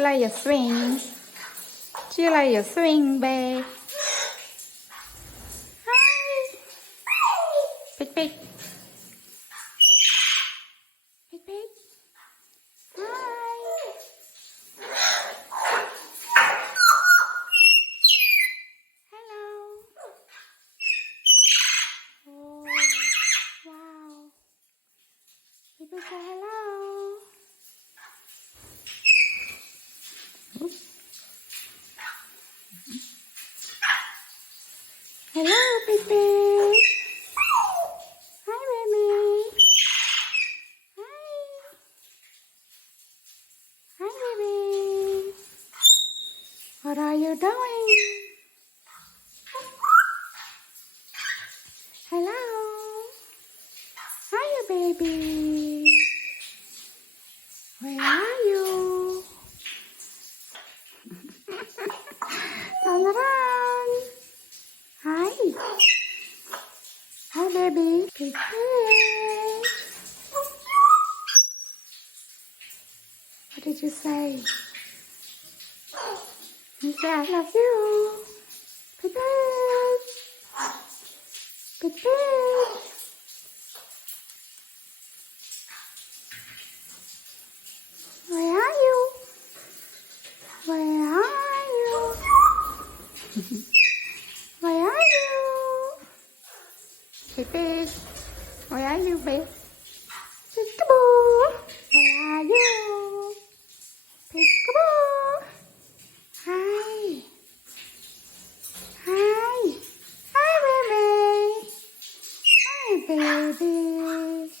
you like your swing? Do you like your swing, babe? Hi. Pig, pig. Pig, pig. Hi. Hello. Oh, wow. People say hello. Hello, Big Big. Hi, baby. Hi. Hi, baby. What are you doing? Hello. Hiya, baby. Where are you? Turn around. Hi. Hi, baby. Big Big. What did you say? You said I love you. Big Big. Big Big. Where are you? Where are you? Where are you? Big Big. Where are you, babe? Peekaboo. Where are you? Peekaboo. Hi. Hi. Hi, baby. Hi, baby.